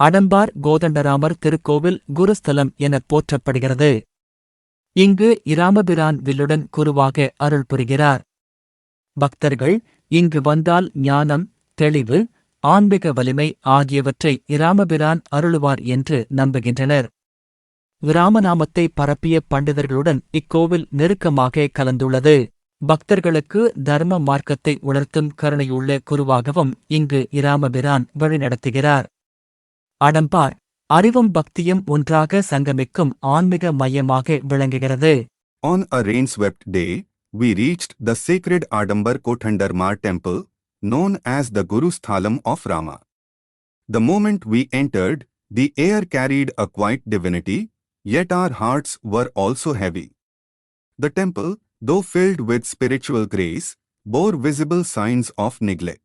அடம்பார் கோதண்டராமர் திருக்கோவில் குருஸ்தலம் எனப் போற்றப்படுகிறது. இங்கு இராமபிரான் வில்லுடன் குருவாக அருள் புரிகிறார். பக்தர்கள் இங்கு வந்தால் ஞானம் தெளிவு ஆன்மீக வலிமை ஆகியவற்றை இராமபிரான் அருளுவார் என்று நம்புகின்றனர். ராமநாமத்தை பரப்பிய பண்டிதர்களுடன் இக்கோவில் நெருக்கமாக கலந்துள்ளது. பக்தர்களுக்கு தர்ம மார்க்கத்தை உணர்த்தும் கருணையுள்ள குருவாகவும் இங்கு இராமபிரான் வழிநடத்துகிறார். அடம்பார் அறிவும் பக்தியும் ஒன்றாக சங்கமிக்கும் ஆன்மீக மையமாக விளங்குகிறது On a rain-swept day, we reached the sacred Adambar Kothandarmar temple, known as the Guru Sthalam of Rama. The moment we entered, the air carried a quiet divinity, yet our hearts were also heavy. The temple, though filled with spiritual grace, bore visible signs of neglect.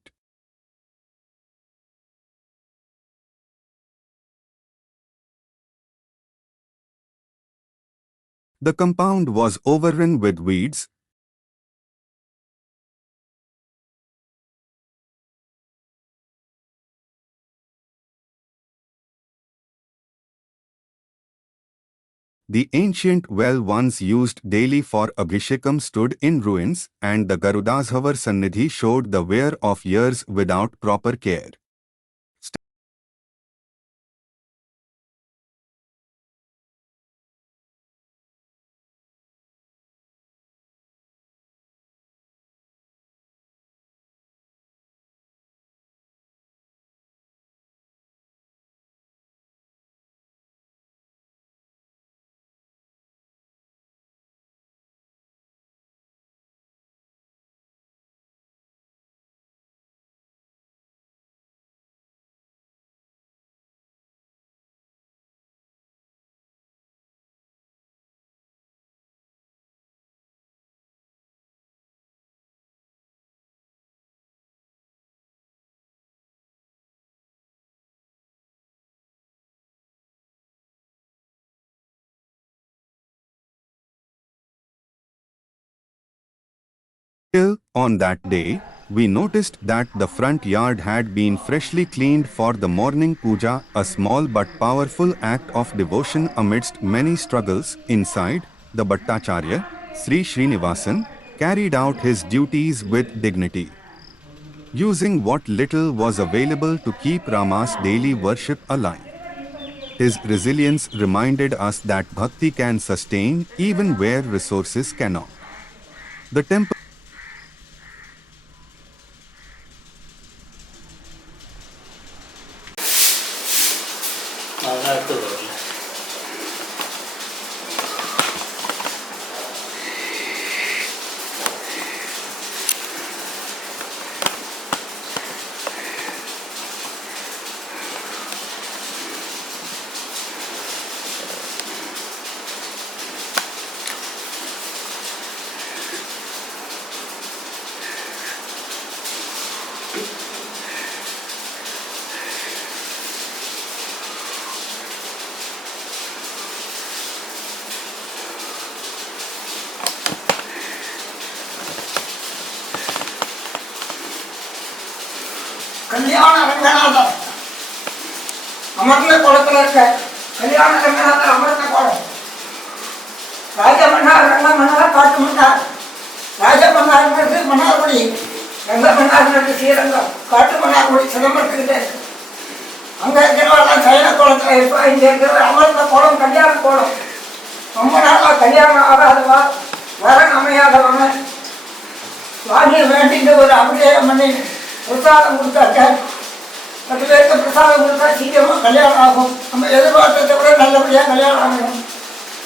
The compound was overrun with weeds, The ancient well once used daily for Abhishekam stood in ruins, and the Garudashavar Sannidhi showed the wear of years without proper care. Still, on that day, we noticed that the front yard had been freshly cleaned for the morning puja, a small but powerful act of devotion amidst many struggles. Inside, the Bhattacharya, Sri Srinivasan, carried out his duties with dignity. Using what little was available to keep Rama's daily worship alive. His resilience reminded us that bhakti can sustain even where resources cannot. The temple 啊，那这个。ரங்கநாதர் அமர்ந்த குளத்துல இருக்க கல்யாண ரங்கநாதர் அமர்ந்த குளம். ராஜ ரெண்ட மன்னார் காட்டு மன்னார். ராஜ மன்னார்குடி ரங்க ஸ்ரீரங்கம் காட்டு மன்னார்குடி சிதம்பரத்துக்கிட்டே. இருக்கு அங்க இருக்கிறவெல்லாம் சைன குளத்துல இருப்பா இங்க இருக்கிற அமர்ந்த குளம் கல்யாண குளம். ரொம்ப நாளா கல்யாணம் ஆகாதவா? வரன் அமையாதவங்க வாங்கி வேண்டிட்டு ஒரு அபிஷேகம் பண்ணி உற்சாகம் கொடுத்தாக்க பத்து பேருக்கு பிரசாதம் கொடுத்தா சீக்கிரமாக கல்யாணம் ஆகும். நம்ம எதிர்பார்த்ததை விட நல்லபடியாக கல்யாணம் ஆகணும்.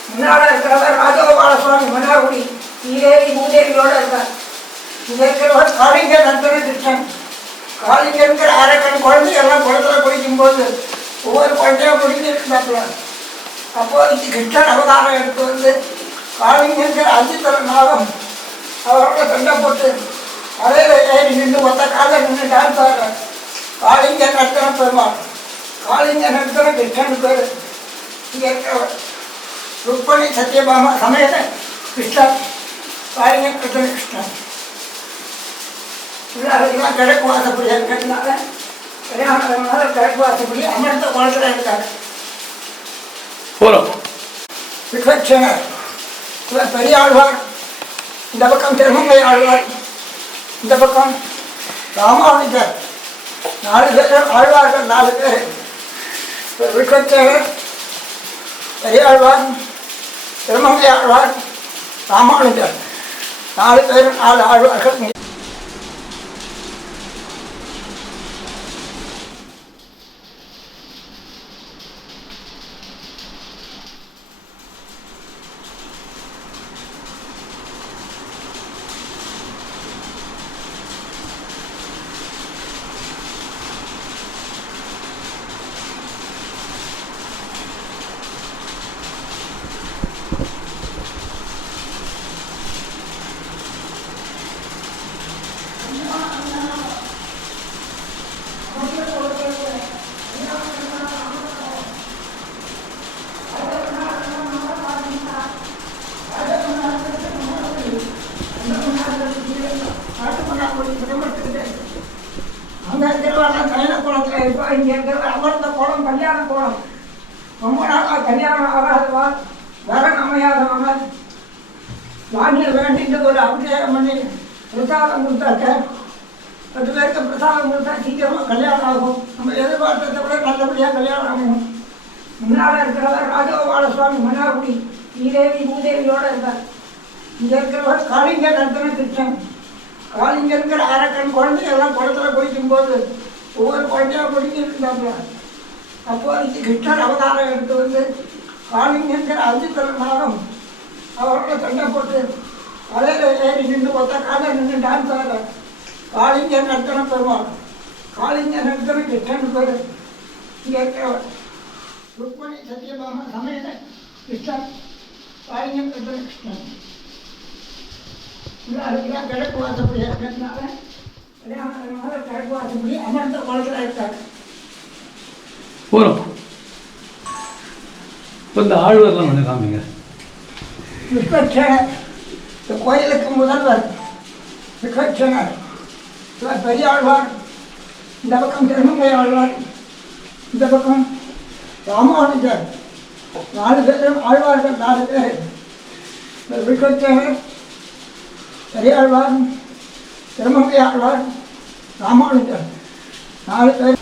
முன்னால் இருக்கிறவர் ராஜகோபால சுவாமி மன்னார்குடி ஈரேரி மூதேவியோட இருக்கார். இங்கே இருக்கிறவர் காளிங்கர் நண்பன கிருஷ்ணன் காளிங்கருங்கிற அரைக்கண் குழந்தை எல்லாம் குளத்துல குடிக்கும்போது ஒவ்வொரு குழந்தையா குடிக்கிட்டு அப்போதைக்கு கிருஷ்ணன் அவதாரம் எடுத்து வந்து காளிங்கங்கிற அஜித்தர நாகம் அவரோட சண்டை போட்டு அலையில ஏறி நின்று ஒத்த காலை நின்று டான்ஸ் ஆடுறார். காளிங்க நர்த்தன பெருமாள் காளிங்க நர்த்தன கிருஷ்ணன் பேர் இங்கே இருக்கிறவர் ருக்மணி சத்யபாமா சமேத கிருஷ்ணன் காளிங்க கிருஷ்ணன் கிருஷ்ணன் அதுக்கெல்லாம் கிழக்கு வாசப்படி இருக்கிறதுனால கல்யாணம் கிழக்கு வாசப்படி அமர்ந்த குளத்தில் இருக்காரு போகிறோம் விஸ்வக்சேனர் இவர் பெரிய ஆழ்வார் இந்த பக்கம் திருமங்கை ஆழ்வார் இந்த பக்கம் ராமானுஜர் நாலு பேர் ஆழ்வார்கள் நாலு பேர் இவர் விஸ்வக்சேனர் பெரிய ஆழ்வார் திருமங்கை ஆழ்வார் ராமானுஜர் நாலு பேர் நாலு ஆழ்வார்கள் இங்கே இருக்கிற அமர்ந்த கோலம் கல்யாண கோலம். ரொம்ப நாளாக கல்யாணம் ஆகாதவா? வரன் அமையாதவங்க வாங்கி வேண்டிட்டு ஒரு அபிஷேகம் பண்ணி பிரசாதம் கொடுத்தாக்க பத்து பேருக்கு பிரசாதம் கொடுத்தா சீக்கிரமாக கல்யாணம் ஆகும். நம்ம எதிர்பார்த்ததை விட நல்லபடியாக கல்யாணம் ஆகும் முன்னால் இருக்கிறவர் ராஜகோபால சுவாமி மன்னார்குடி ஸ்ரீதேவி பூதேவியோடு இருந்தார். இங்கே இருக்கிறவர் காளிங்க நர்த்தன கிருஷ்ணன். காளிங்கங்கிற அரக்கன் குழந்தை எல்லாம் குளிக்கும்போது ஒவ்வொரு குழந்தையா குடிக்கிட்டு இருந்தாங்க அப்போதைக்கு கிருஷ்ணர் அவதாரம் எடுத்து வந்து காளிங்கங்கிற அஞ்சுத்தல் நாகம் அவரோட சண்டை போட்டு தலையில் ஏறி நின்று பார்த்தா காலை நின்று டான்ஸ் ஆட காளிங்க நர்த்தன பெருமாள் காளிங்க நர்த்தன கிருஷ்ணன் பேர் இங்கே இருக்கிறவர் ருக்மணி சத்யபாமா சமயன கிருஷ்ணன் காளிங்க நர்த்தன கிருஷ்ணன் அதுக்கெல்லாம் கிழக்கு வாசப்படி இருக்கிறதுனால போகிறோம் இப்போ இந்த ஆழ்வார்லாம் கொஞ்சம் காமிங்க விஸ்வக்சேனர் இந்த கோயிலுக்கு முதல்வர் விஸ்வக்சேனர் இவர் பெரிய ஆழ்வார் இந்த பக்கம் திருமங்கை ஆழ்வார் இந்த பக்கம் ராமானுஜர் நாலு பேரும் ஆழ்வார்கள் நாலு பேர் இவர் விஸ்வக்சேனர் பெரிய ஆழ்வார் திருமங்கை ராமானுஜர் நாலு பேர்.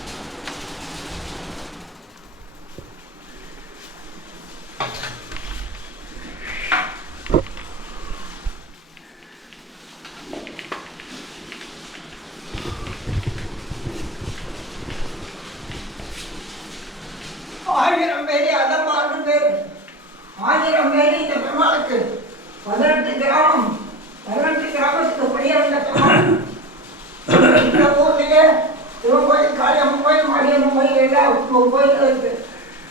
ஆயிரம் பேரு அதம்பாண்டு பேர். ஆயிரம் பேரு இந்த பெருமாளுக்கு. பதினெட்டு கிராமம். മൊബൈലിലേക്ക്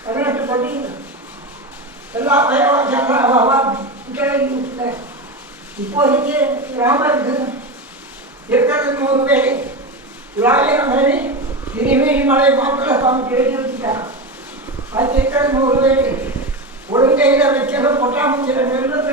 പതിനെട്ട് പൊട്ടിക്കുന്നു എല്ലാ പറയുന്നത് ഇപ്പോൾ എനിക്ക് ഗ്രാമത്തിൽ ഇരുപത്തി നൂറ് പേര് വിളാലി തിരുമേനി മലയെ മാത്രമേ സ്വാമി കേട്ടി വെച്ചിട്ടാണ് ആ ചിക്കൻ നൂറ് പേര് ഒളിഞ്ചയിലെ വെച്ചത് പൊട്ടാമുച്ചിലെ നെല്ലത്തെ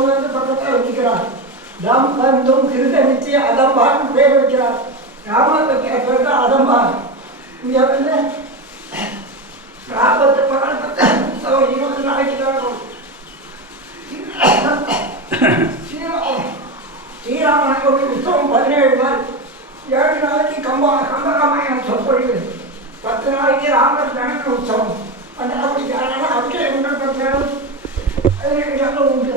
மானை பக்கத்தில் வச்சுக்கிறார் தம் பந்தும் கிருதமிச்சு அதம்பான்னு பேர் வைக்கிறார் ராமர் வைக்கிற பேர் தான் அதம்பான் இங்கே வந்து ராபத்து பக்கத்து இருபது நாளைக்கு தான் ஸ்ரீராமனுக்கு உற்சவம் பதினேழு நாள் ஏழு நாளைக்கு கம்ப கம்பராமாயணம் சொற்பொழிவு பத்து நாளைக்கு ராமர் ஜனன உற்சவம் அந்த அப்படி அதனால அபிஷேகங்கள் பத்து நாள் பதினேழு நாள் உண்டு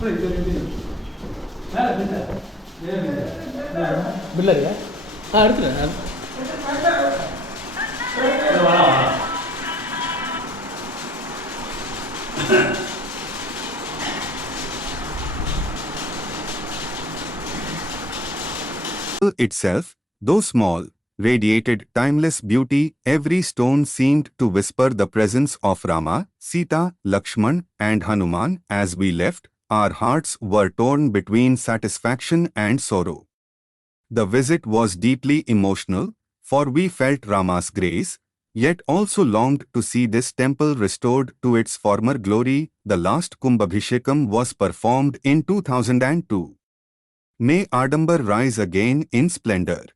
对对对对，来了，没事。வாச்சாம் கர்மூல வஸ்திரம் பாவயாமி வர்மானம் நந்தனம் விசேஷ அநாதயம் தத்ரதக்ரமத்த கவியை பாட்வாரி பரிமூல லோச்சனம் மார்த்தீம் நந்தராட்டகம் மனோதபம் மார்த்தம் லீலமம் நிலேலியம் புதிமதாம்பதத்தும் மகதாத்புதம் வாராயுடம் ஸ்ரீராமதூதம் சரணம் பிரபத்தி பில்லரியா ஆ எடுத்துட்டேன் itself, though small, radiated timeless beauty, every stone seemed to whisper the presence of Rama, Sita, Lakshman, and Hanuman. As we left, our hearts were torn between satisfaction and sorrow. The visit was deeply emotional, for we felt Rama's grace, yet also longed to see this temple restored to its former glory. The last Kumbhabhishekam was performed in 2002. May Adambar rise again in splendor.